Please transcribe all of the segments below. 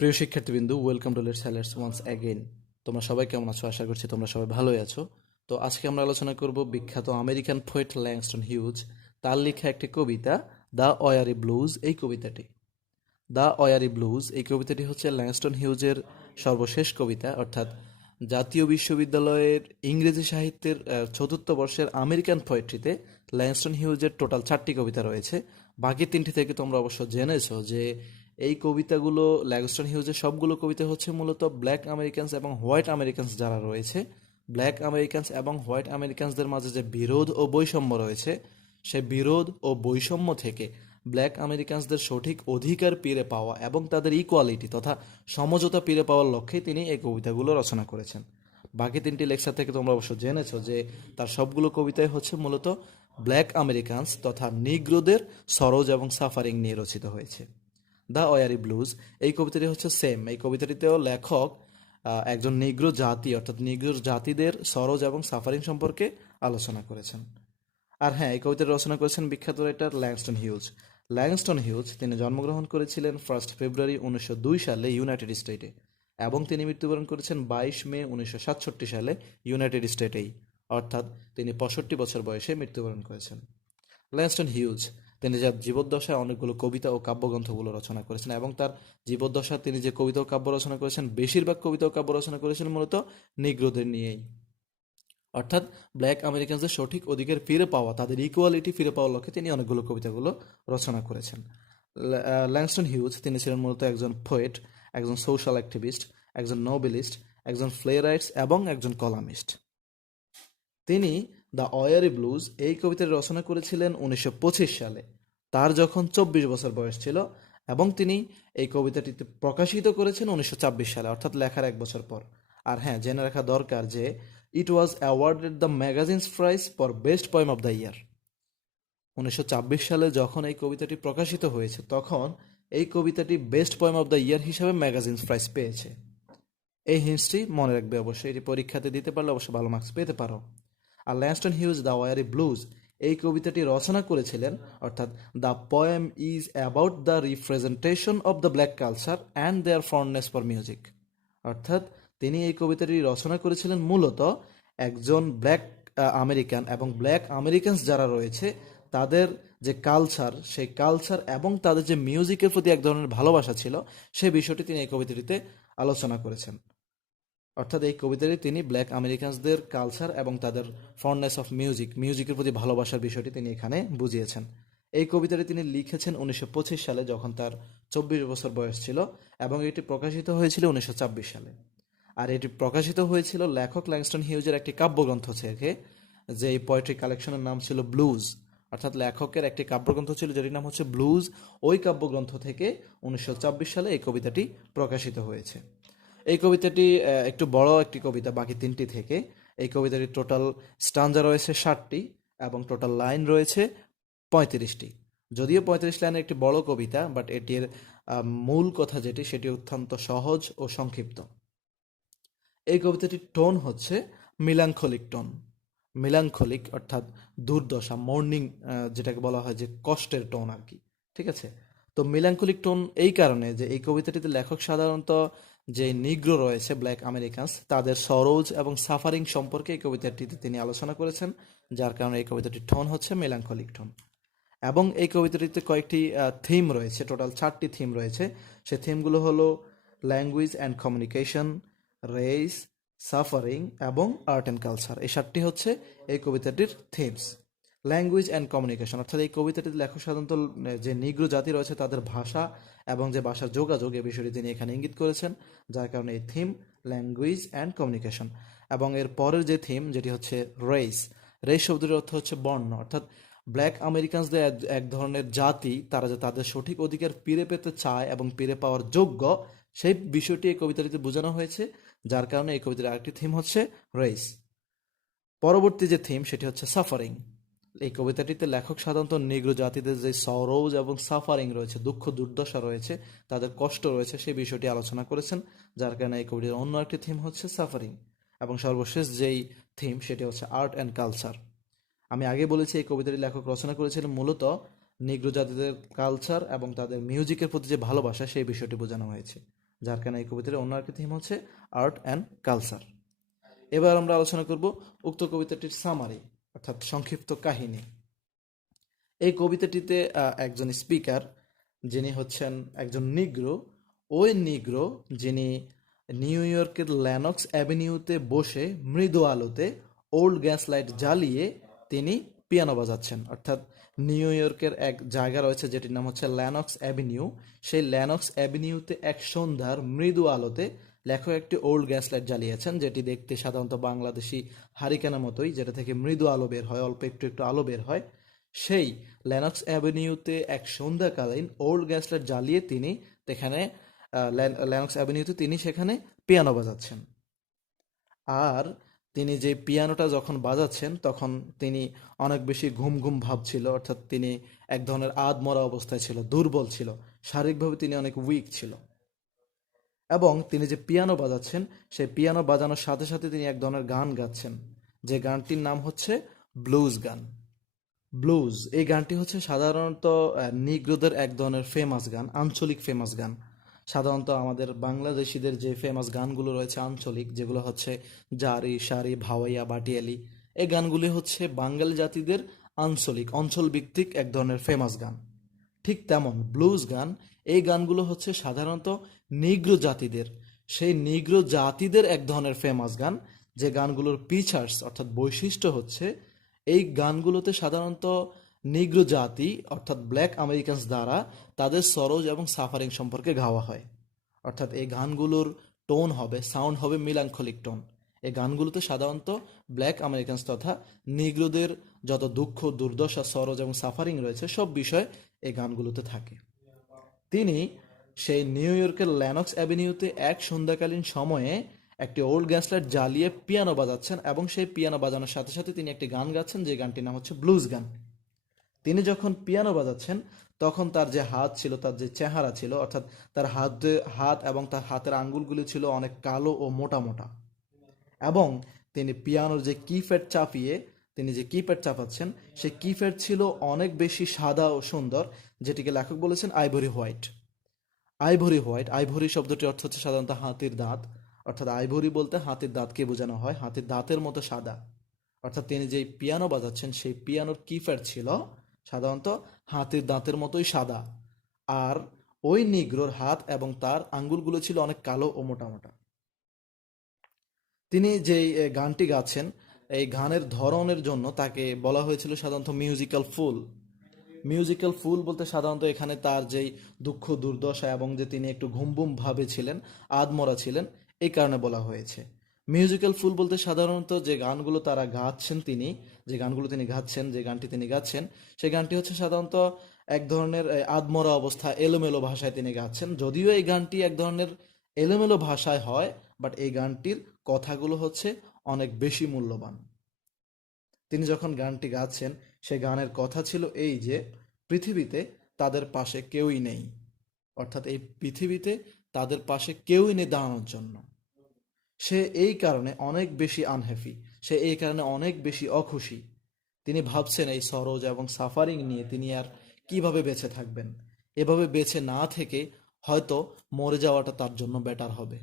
প্রিয় শিক্ষার্থীবৃন্দু, welcome to let's highlights once again. তোমরা সবাই কেমন আছো? আশা করছি তোমরা সবাই ভালোই আছো। তো আজকে আমরা আলোচনা করব বিখ্যাত আমেরিকান পোয়েট ল্যাংস্টন হিউজ তার লেখা একটি কবিতা, দ্য ওয়ারি ব্লুজ। এই কবিতাটি দ্য ওয়ারি ব্লুজ এই কবিতাটি হচ্ছে ল্যাংস্টন হিউজের সর্বশেষ কবিতা, অর্থাৎ জাতীয় বিশ্ববিদ্যালয়ের ইংরেজি সাহিত্যের চতুর্থ বর্ষের আমেরিকান পোয়েট্রিতে ল্যাংস্টন হিউজের টোটাল 4টি কবিতা রয়েছে। বাকি 3টি থেকে তোমরা অবশ্য জেনেছো যে এই কবিতাগুলো, ল্যাংস্টন হিউজের সবগুলো কবিতা হচ্ছে মূলত ব্ল্যাক আমেরিকানস এবং হোয়াইট আমেরিকানস যারা রয়েছে, ব্ল্যাক আমেরিকানস এবং হোয়াইট আমেরিকানসদের মাঝে যে বিরোধ ও বৈষম্য রয়েছে, সে বিরোধ ও বৈষম্য থেকে ব্ল্যাক আমেরিকানসদের সঠিক অধিকার ফিরে পাওয়া এবং তাদের ইকুয়ালিটি তথা সমঝোতা ফিরে পাওয়ার লক্ষ্যে তিনি এই কবিতাগুলো রচনা করেছেন। বাকি 3টি লেকচার থেকে তোমরা অবশ্য জেনেছো যে তার সবগুলো কবিতাই হচ্ছে মূলত ব্ল্যাক আমেরিকানস তথা নিগ্রোদের সরোজ এবং সাফারিং নিয়ে রচিত হয়েছে। দ্য ওয়ারি ব্লুজ এই কবিতাটি হচ্ছে সেম। এই কবিতাটিতেও লেখক একজন নিগ্রো জাতি অর্থাৎ নিগ্রো জাতিদের সরোজ এবং সাফারিং সম্পর্কে আলোচনা করেছেন। আর হ্যাঁ, এই কবিতাটি রচনা করেছেন বিখ্যাত writer Langston huge. Langston huge তিনি জন্মগ্রহণ করেছিলেন 1 ফেব্রুয়ারি 1902 সালে ইউনাইটেড স্টেটে, এবং তিনি মৃত্যুবরণ করেছেন 22 মে 1967 সালে ইউনাইটেড স্টেটেই, অর্থাৎ তিনি 65 বছর বয়সে মৃত্যুবরণ করেছেন। ল্যাংস্টন হিউজ তিনি যার জীবদ্দশায় অনেকগুলো কবিতা ও কাব্যগ্রন্থগুলো রচনা করেছেন, এবং তার জীবদ্দশায় তিনি যে কবিতা ও কাব্য রচনা করেছেন, বেশিরভাগ কবিতা ও কাব্য রচনা করেছেন মূলত নিগ্রোদের নিয়েই, অর্থাৎ ব্ল্যাক আমেরিকানদের সঠিক অধিকার ফিরে পাওয়া, তাদের ইকুয়ালিটি ফিরে পাওয়ার লক্ষ্যে তিনি অনেকগুলো কবিতাগুলো রচনা করেছেন। ল্যাংস্টন হিউজ তিনি ছিলেন মূলত একজন পোয়েট, একজন সোশ্যাল অ্যাক্টিভিস্ট, একজন নোবেলিস্ট, একজন প্লেরাইটস এবং একজন কলামিস্ট। তিনি দ্য ওয়ারি ব্লুজ এই কবিতাটি রচনা করেছিলেন 1925 সালে, তার যখন 24 বছর বয়স ছিল, এবং তিনি এই কবিতাটিতে প্রকাশিত করেছেন 1926 সালে, অর্থাৎ লেখার 1 বছর পর। আর হ্যাঁ, জেনে রাখা দরকার যে it was awarded the magazine's prize for best poem of the year. 1926 সালে যখন এই কবিতাটি প্রকাশিত হয়েছে, তখন এই কবিতাটি বেস্ট পোয়েম অব দ্য ইয়ার হিসাবে ম্যাগাজিনস প্রাইজ পেয়েছে। এই হিন্টসটি মনে রাখবে অবশ্যই, এটি পরীক্ষাতে দিতে পারলে অবশ্যই ভালো মার্কস পেতে পারো। আর Langston Hughes the weary blues এই কবিতাটি রচনা করেছিলেন, অর্থাৎ the poem is about the representation of the black culture and their fondness for music. অর্থাৎ তিনি এই কবিতাটি রচনা করেছিলেন মূলত একজন ব্ল্যাক আমেরিকান এবং ব্ল্যাক আমেরিকানস যারা রয়েছে তাদের যে কালচার, সেই কালচার এবং তাদের যে মিউজিকের প্রতি এক ধরনের ভালোবাসা ছিল, সেই বিষয়টি তিনি এই কবিতাটিতে আলোচনা করেছেন। অর্থাৎ এই কবিতাটি তিনি ব্ল্যাক আমেরিকানসদের কালচার এবং তাদের ফন্ডনেস অফ মিউজিকের প্রতি ভালোবাসার বিষয়টি তিনি এখানে বুঝিয়েছেন। এই কবিতাটি তিনি লিখেছেন 1925 সালে, যখন তার 24 বছর বয়স ছিল, এবং এটি প্রকাশিত হয়েছিল 1926 সালে। আর এটি প্রকাশিত হয়েছিল লেখক ল্যাংস্টন হিউজের একটি কাব্যগ্রন্থ থেকে, যে এই পোয়েট্রি কালেকশনের নাম ছিল ব্লুজ। অর্থাৎ লেখকের একটি কাব্যগ্রন্থ ছিল যেটির নাম হচ্ছে ব্লুজ। ওই কাব্যগ্রন্থ থেকে 1926 সালে এই কবিতাটি প্রকাশিত হয়েছে। এই কবিতাটি একটু বড় একটি কবিতা বাকি 3টি থেকে। এই কবিতাটির টোটাল স্টানজা রয়েছে 60টি এবং টোটাল লাইন রয়েছে 35টি। যদিও 35 লাইনের একটি বড় কবিতা, বাট এটির মূল কথা যেটি, সেটি অত্যন্ত সহজ ও সংক্ষিপ্ত। এই কবিতাটির টোন হচ্ছে মিলাঙ্কলিক টোন। মিলাঙ্কলিক অর্থাৎ দুর্দশা, মর্নিং, যেটাকে বলা হয় যে কষ্টের টোন আর কি। ঠিক আছে? তো মিলাঙ্কলিক টোন এই কারণে যে এই কবিতাটিতে লেখক সাধারণত যে নিগ্রো রয়েছে, ব্ল্যাক আমেরিকানস, তাদের সরোজ এবং সাফারিং সম্পর্কে এই কবিতাটিতে তিনি আলোচনা করেছেন, যার কারণে এই কবিতাটির টোন হচ্ছে মেলাঙ্কলিক টোন। এবং এই কবিতাটিতে কয়েকটি থিম রয়েছে, টোটাল 4টি থিম রয়েছে। সে থিমগুলো হলো language and communication, race, suffering এবং আর্ট অ্যান্ড কালচার। এই 7টি হচ্ছে এই কবিতাটির থিমস। ল্যাঙ্গুয়েজ অ্যান্ড কমিউনিকেশন অর্থাৎ এই কবিতাটিতে লেখক সাধারণত যে নিগ্রো জাতি রয়েছে তাদের ভাষা এবং যে ভাষার যোগাযোগ, এই বিষয়টি তিনি এখানে ইঙ্গিত করেছেন, যার কারণে এই থিম ল্যাঙ্গুয়েজ অ্যান্ড কমিউনিকেশন। এবং এর পরের যে থিম, যেটি হচ্ছে রেস, রেস শব্দটির অর্থ হচ্ছে বর্ণ। অর্থাৎ ব্ল্যাক আমেরিকানসদের এক ধরনের জাতি, তারা যে তাদের সঠিক অধিকার ফিরে পেতে চায় এবং ফিরে পাওয়ার যোগ্য, সেই বিষয়টি এই কবিতাটিতে বোঝানো হয়েছে, যার কারণে এই কবিতার আরেকটি থিম হচ্ছে রেস। পরবর্তী যে থিম, সেটি হচ্ছে সাফারিং। এই কবিতাটিতে লেখক সাধারণত নিগ্রো জাতিদের যে সরোজ এবং সাফারিং রয়েছে, দুঃখ দুর্দশা রয়েছে, তাদের কষ্ট রয়েছে, সেই বিষয়টি আলোচনা করেছেন, যার কারণে এই কবিতার অন্য একটি থিম হচ্ছে সাফারিং। এবং সর্বশেষ যেই থিম, সেটি হচ্ছে আর্ট অ্যান্ড কালচার। আমি আগে বলেছি এই কবিতাটি লেখক রচনা করেছিলেন মূলত নিগ্রো জাতিদের কালচার এবং তাদের মিউজিকের প্রতি যে ভালোবাসা, সেই বিষয়টি বোঝানো হয়েছে। যার কারণে এই কবিতাটির অন্য আরেকটি থিম হচ্ছে আর্ট অ্যান্ড কালচার। এবার আমরা আলোচনা করব উক্ত কবিতাটির সামারি, অর্থাৎ সংক্ষিপ্ত কাহিনী। এই কবিতাটিতে একজন স্পিকার, যিনি হচ্ছেন একজন নিগ্রো, ওই নিগ্রো যিনি নিউ ইয়র্কের ল্যানক্স অ্যাভিনিউতে বসে মৃদু আলোতে ওল্ড গ্যাস লাইট জ্বালিয়ে তিনি পিয়ানো বাজাচ্ছেন। অর্থাৎ নিউ ইয়র্কের এক জায়গা রয়েছে যেটির নাম হচ্ছে ল্যানক্স অ্যাভিনিউ। সেই ল্যানক্স অ্যাভিনিউতে এক সন্ধ্যার মৃদু আলোতে লেখক একটি ওল্ড গ্যাস লাইট জ্বালিয়েছেন, যেটি দেখতে সাধারণত বাংলাদেশি হারিকেনের মতোই, যেটা থেকে মৃদু আলো বের হয়, অল্প একটু একটু আলো বের হয়। সেই ল্যানক্স অ্যাভিনিউতে এক সন্ধ্যাকালীন ওল্ড গ্যাস লাইট জ্বালিয়ে তিনি সেখানে ল্যানক্স অ্যাভিনিউতে তিনি সেখানে পিয়ানো বাজাচ্ছেন। আর তিনি যে পিয়ানোটা যখন বাজাচ্ছেন তখন তিনি অনেক বেশি ঘুম ঘুম ভাব ছিল, অর্থাৎ তিনি এক ধরনের আধমরা অবস্থায় ছিল, দুর্বল ছিল, শারীরিকভাবে তিনি অনেক উইক ছিল। এবং তিনি যে পিয়ানো বাজাচ্ছেন সেই পিয়ানো বাজানোর সাথে সাথে তিনি এক ধরনের গান গাচ্ছেন, যে গানটির নাম হচ্ছে ব্লুজ গান। ব্লুজ এই গানটি হচ্ছে সাধারণত নিগ্রোদের এক ধরনের ফেমাস গান, আঞ্চলিক ফেমাস গান। সাধারণত আমাদের বাংলাদেশিদের যে ফেমাস গানগুলো রয়েছে আঞ্চলিক, যেগুলো হচ্ছে জারি, সারি, ভাওয়াইয়া, বাটিয়ালি, এই গানগুলি হচ্ছে বাঙালি জাতিদের আঞ্চলিক অঞ্চলভিত্তিক এক ধরনের ফেমাস গান। ঠিক তেমন ব্লুজ গান, এই গানগুলো হচ্ছে সাধারণত নিগ্রো জাতিদের, সেই নিগ্রো জাতিদের এক ধরনের ফেমাস গান, যে গানগুলোর ফিচার্স অর্থাৎ বৈশিষ্ট্য হচ্ছে এই গানগুলোতে সাধারণত নিগ্রো জাতি অর্থাৎ ব্ল্যাক আমেরিকানস দ্বারা তাদের সরোজ এবং সাফারিং সম্পর্কে গাওয়া হয়। অর্থাৎ এই গানগুলোর টোন হবে, সাউন্ড হবে মিলাঙ্কলিক টোন। এই গানগুলোতে সাধারণত ব্ল্যাক আমেরিকানস তথা নিগ্রোদের যত দুঃখ, দুর্দশা, সরোজ এবং সাফারিং রয়েছে সব বিষয় এই গানগুলোতে থাকে। তিনি সেই নিউ ইয়র্কের ল্যানক্স অ্যাভিনিউতে এক সন্ধ্যাকালীন সময়ে একটি ওল্ড গ্যাস লাইট জ্বালিয়ে পিয়ানো বাজাচ্ছেন, এবং সেই পিয়ানো বাজানোর সাথে সাথে তিনি একটি গান গাচ্ছেন, যে গানটির নাম হচ্ছে ব্লুজ গান। তিনি যখন পিয়ানো বাজাচ্ছেন তখন তার যে হাত ছিল, তার যে চেহারা ছিল, অর্থাৎ তার হাত এবং তার হাতের আঙ্গুলগুলি ছিল অনেক কালো ও মোটা মোটা। এবং তিনি পিয়ানোর যে কিপ্যাড চাপিয়ে তিনি যে কিপ্যাড চাপাচ্ছেন সেই কিপ্যাড ছিল অনেক বেশি সাদা ও সুন্দর, যেটিকে লেখক বলেছেন ivory white. Ivory white, ivory শব্দটির অর্থ হচ্ছে সাধারণত হাতির দাঁত, অর্থাৎ আইভরি বলতে হাতির দাঁতকে বোঝানো হয়, হাতির দাঁতের মতো সাদা। অর্থাৎ তিনি যেই পিয়ানো বাজাচ্ছেন সেই পিয়ানোর কিপ্যাড ছিল সাধারণত হাতির দাঁতের মতোই সাদা, আর ওই নিগ্রোর হাত এবং তার আঙ্গুলগুলো ছিল অনেক কালো ও মোটা মোটা। তিনি যেই গানটি গাচ্ছেন এই গানের ধরনের জন্য তাকে বলা হয়েছিল সাধারণত মিউজিক্যাল ফুল। মিউজিক্যাল ফুল বলতে সাধারণত এখানে তার যেই দুঃখ, দুর্দশা এবং যে তিনি একটু ঘুমবুম ভাবে ছিলেন, আধমরা ছিলেন, এই কারণে বলা হয়েছে। মিউজিক্যাল ফুল বলতে সাধারণত যে গানগুলো তারা গাচ্ছেন, তিনি যে গানগুলো তিনি গাচ্ছেন, যে গানটি তিনি গাচ্ছেন সেই গানটি হচ্ছে সাধারণত এক ধরনের আধমরা অবস্থা, এলোমেলো ভাষায় তিনি গাচ্ছেন। যদিও এই গানটি এক ধরনের এলোমেলো ভাষায় হয়, বাট এই গানটির কথাগুলো হচ্ছে অনেক বেশি মূল্যবান। তিনি যখন গানটি গাচ্ছেন সে গানের কথা ছিল এই যে পৃথিবীতে তাদের পাশে কেউই নেই, অর্থাৎ এই পৃথিবীতে তাদের পাশে কেউই নেই দাঁড়ানোর জন্য। সে এই কারণে অনেক বেশি আনহ্যাপি, সে এই কারণে অনেক বেশি অখুশি। তিনি ভাবছেন এই সরোজ এবং সাফারিং নিয়ে তিনি আর কিভাবে বেঁচে থাকবেন। এভাবে বেঁচে না থেকে হয়তো মরে যাওয়াটা তার জন্য বেটার হবে।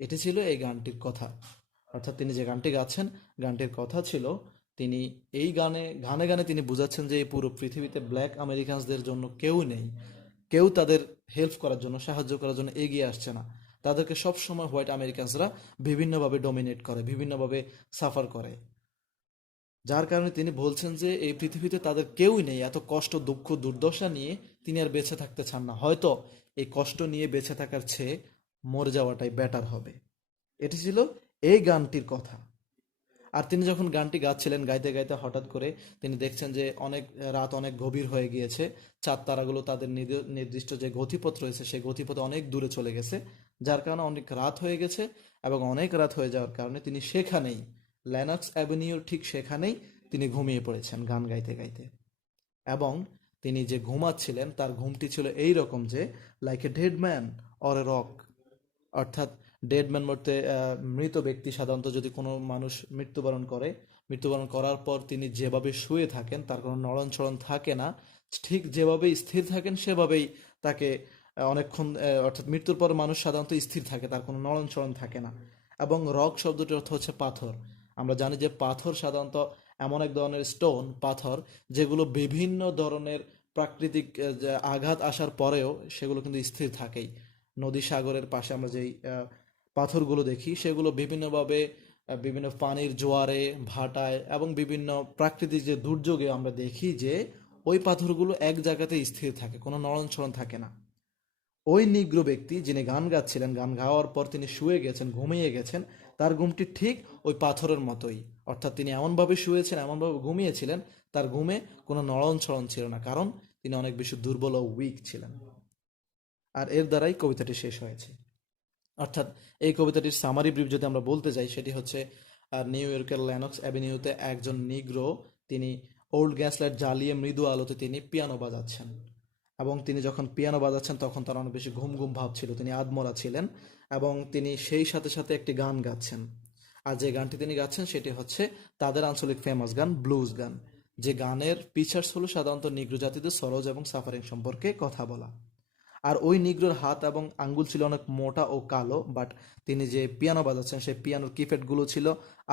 এটি ছিল এই গানটির কথা। অর্থাৎ তিনি যে গানটি গাচ্ছেন গানটির কথা ছিল তিনি এই গানে গানে তিনি বুঝাচ্ছেন যে এই পুরো পৃথিবীতে ব্ল্যাক আমেরিকানসদের জন্য কেউ নেই, কেউ তাদের হেল্প করার জন্য, সাহায্য করার জন্য এগিয়ে আসছে না। তাদেরকে সবসময় হোয়াইট আমেরিকানসরা বিভিন্নভাবে ডমিনেট করে, বিভিন্নভাবে সাফার করে, যার কারণে তিনি বলছেন যে এই পৃথিবীতে তাদের কেউই নেই। এত কষ্ট, দুঃখ, দুর্দশা নিয়ে তিনি আর বেঁচে থাকতে চান না। হয়তো এই কষ্ট নিয়ে বেঁচে থাকার চেয়ে মরে যাওয়াটাই বেটার হবে। এটি ছিল এই গানটির কথা। আর তিনি যখন গানটি গাচ্ছিলেন, গাইতে গাইতে হঠাৎ করে তিনি দেখছেন যে রাত অনেক গভীর হয়ে গিয়েছে, চাঁদ তারাগুলো তাদের নির্দিষ্ট যে গতিপথ রয়েছে সেই গতিপথে অনেক দূরে চলে গেছে, যার কারণে অনেক রাত হয়ে গেছে। এবং অনেক রাত হয়ে যাওয়ার কারণে তিনি সেখানেই ল্যানক্স অ্যাভিনিউর ঠিক সেখানেই তিনি ঘুমিয়ে পড়েছেন গান গাইতে গাইতে। এবং তিনি যে ঘুমাচ্ছিলেন তার ঘুমটি ছিল এই রকম যে like a dead man or a rock. অর্থাৎ ডেড ম্যান বলতে মৃত ব্যক্তি, সাধারণত যদি কোনো মানুষ মৃত্যুবরণ করার পর তিনি যেভাবে শুয়ে থাকেন তার কোনো নড়ন চড়ন থাকে না, ঠিক যেভাবে স্থির থাকেন সেভাবেই তাকে অনেকক্ষণ অর্থাৎ মৃত্যুর পর মানুষ সাধারণত স্থির থাকে, তার কোনো নড়ন চড়ন থাকে না। এবং রক শব্দটির অর্থ হচ্ছে পাথর। আমরা জানি যে পাথর সাধারণত এমন এক ধরনের স্টোন, পাথর, যেগুলো বিভিন্ন ধরনের প্রাকৃতিক যে আঘাত আসার পরেও সেগুলো কিন্তু স্থির থাকেই। নদী সাগরের পাশে আমরা যেই পাথরগুলো দেখি সেগুলো বিভিন্নভাবে বিভিন্ন পানির জোয়ারে, ভাটায় এবং বিভিন্ন প্রাকৃতিক যে দুর্যোগে আমরা দেখি যে ওই পাথরগুলো এক জায়গাতে স্থির থাকে, কোনো নড়ন চড়ন থাকে না। ওই নিগ্রো ব্যক্তি যিনি গান গাচ্ছিলেন, গান গাওয়ার পর তিনি শুয়ে গেছেন, ঘুমিয়ে গেছেন, তার ঘুমটি ঠিক ওই পাথরের মতোই। অর্থাৎ তিনি এমনভাবে শুয়েছেন, এমনভাবে ঘুমিয়েছিলেন, তার ঘুমে কোনো নড়ন চড়ন ছিল না, কারণ তিনি অনেক বেশি দুর্বল ও উইক ছিলেন। আর এর দ্বারাই কবিতাটি শেষ হয়েছে। অর্থাৎ এই কবিতাটির সামারি ব্রিফ যদি আমরা বলতে যাই, সেটি হচ্ছে নিউ ইয়র্কের ল্যানক্স অ্যাভিনিউতে একজন নিগ্রো, তিনি ওল্ড গ্যাস লাইট জ্বালিয়ে মৃদু আলোতে তিনি পিয়ানো বাজাচ্ছেন। এবং তিনি যখন পিয়ানো বাজাচ্ছেন তখন তার অনেক বেশি ঘুম ঘুম ভাব ছিল, তিনি আধমরা ছিলেন, এবং তিনি সেই সাথে সাথে একটি গান গাচ্ছেন। আর যে গানটি তিনি গাচ্ছেন সেটি হচ্ছে তাদের আঞ্চলিক ফেমাস গান, ব্লুজ গান, যে গানের ফিচার্স হলো সাধারণত নিগ্রো জাতিদের সরোজ এবং সাফারিং সম্পর্কে কথা বলা। আর ওই নিগ্রোর হাত এবং আঙ্গুল ছিল অনেক মোটা ও কালো, বাট তিনি যে পিয়ানো বাজাচ্ছেন সেই পিয়ানোর কিপ্যাডগুলো ছিল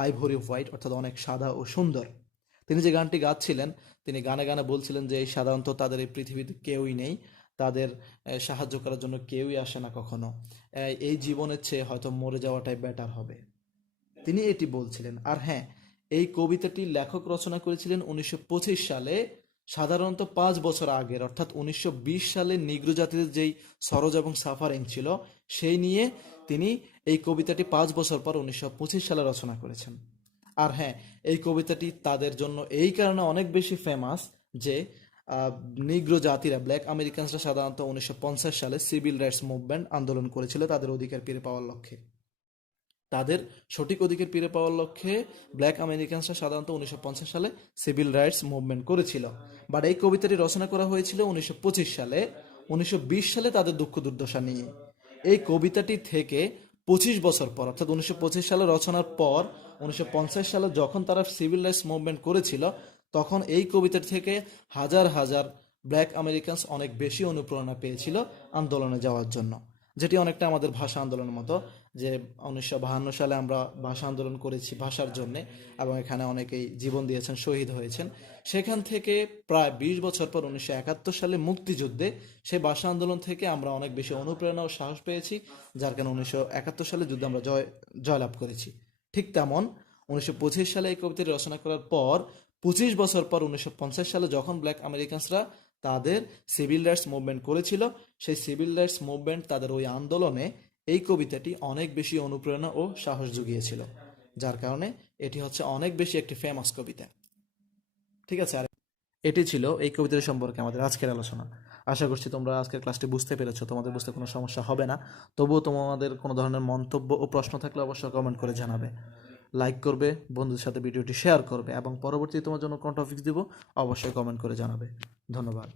আইভরি হোয়াইট, অর্থাৎ অনেক সাদা ও সুন্দর। তিনি যে গানটি গাচ্ছিলেন, তিনি গানে গানে বলছিলেন যে সাধারণত তাদের এই পৃথিবীতে কেউই নেই, তাদের সাহায্য করার জন্য কেউই আসে না কখনো, এই জীবনের চেয়ে হয়তো মরে যাওয়াটাই বেটার হবে, তিনি এটি বলছিলেন। আর হ্যাঁ, এই কবিতাটি লেখক রচনা করেছিলেন 1925 সালে, সাধারণত 5 বছর আগের, অর্থাৎ 1920 সালে নিগ্রো জাতিদের যেই সরোজ এবং সাফারিং ছিল সেই নিয়ে তিনি এই কবিতাটি 5 বছর পর 1925 সালে রচনা করেছেন। আর হ্যাঁ, এই কবিতাটি তাদের জন্য এই কারণে অনেক বেশি ফেমাস যে নিগ্রো জাতিরা, ব্ল্যাক আমেরিকানসরা সাধারণত 1950 সালে সিভিল রাইটস মুভমেন্ট আন্দোলন করেছিল তাদের অধিকার ফিরে পাওয়ার লক্ষ্যে। তাদের সঠিক অধিকার ফিরে পাওয়ার লক্ষ্যে ব্ল্যাক আমেরিকানসরা সাধারণত 1950 সালে সিভিল রাইটস মুভমেন্ট করেছিল। বাট এই কবিতাটি রচনা করা হয়েছিল 1925 সালে, 1920 সালে তাদের দুঃখ দুর্দশা নিয়ে। এই কবিতাটি থেকে 25 বছর পর, অর্থাৎ 1925 সালে রচনার পর 1950 সালে যখন তারা সিভিল রাইটস মুভমেন্ট করেছিল, তখন এই কবিতাটি থেকে হাজার হাজার ব্ল্যাক আমেরিকানস অনেক বেশি অনুপ্রেরণা পেয়েছিল আন্দোলনে যাওয়ার জন্য, যেটি অনেকটা আমাদের ভাষা আন্দোলনের মতো, যে 1952 সালে আমরা ভাষা আন্দোলন করেছি ভাষার জন্য, এবং এখানে অনেকেই জীবন দিয়েছেন, শহীদ হয়েছেন। সেখান থেকে প্রায় 20 বছর পর 1971 সালে মুক্তিযুদ্ধে সেই ভাষা আন্দোলন থেকে আমরা অনেক বেশি অনুপ্রেরণা ও সাহস পেয়েছি, যার কারণে 1971 সালে যুদ্ধে আমরা জয়লাভ করেছি। ঠিক তেমন 1925 সালে এই কবিতাটি রচনা করার পর 25 বছর পর 1950 সালে যখন ব্ল্যাক আমেরিকানসরা তাদের সিভিল রাইটস মুভমেন্ট করেছিল, সেই সিভিল রাইটস মুভমেন্ট, তাদের ওই আন্দোলনে এই কবিতাটি অনেক বেশি অনুপ্রেরণা ও সাহস জুগিয়েছিল, যার কারণে এটি হচ্ছে অনেক বেশি একটি ফেমাস কবিতা। ঠিক আছে, আর এটি ছিল এই কবিতার সম্পর্কে আমাদের আজকের আলোচনা। আশা করছি তোমরা আজকের ক্লাসটি বুঝতে পেরেছো, তোমাদের বুঝতে কোনো সমস্যা হবে না। তবুও তোমাদের কোনো ধরনের মন্তব্য ও প্রশ্ন থাকলে অবশ্যই কমেন্ট করে জানাবে, লাইক করবে, বন্ধুদের সাথে ভিডিওটি শেয়ার করবে, এবং পরবর্তীতে তোমার জন্য কোন টপিক দিব অবশ্যই কমেন্ট করে জানাবে। ধন্যবাদ।